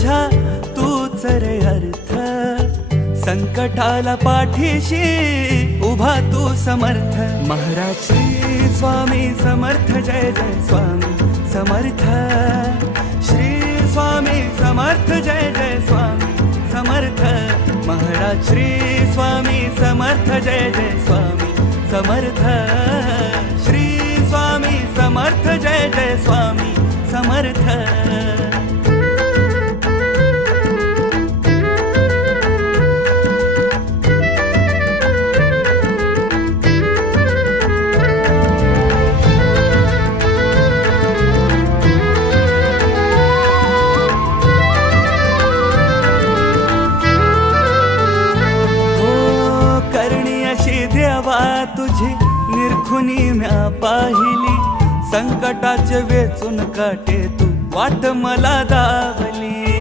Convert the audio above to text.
माझ्या तूच रे अर्थ, संकटाला पाठीशी उभा तू समर्थ. महाराज श्री स्वामी समर्थ, जय जय स्वामी समर्थ. श्री स्वामी समर्थ, जय जय स्वामी समर्थ. महाराज श्री स्वामी समर्थ, जय जय स्वामी समर्थ. श्री स्वामी समर्थ, जय जय स्वामी समर्थ. तुझी निरखुनी म्या पाहिली, संकटाचे वेचून काटे तू वाट मला दावली.